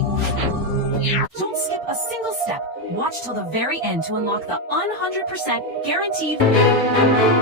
Don't skip a single step. Watch till the very end to unlock the 100% guaranteed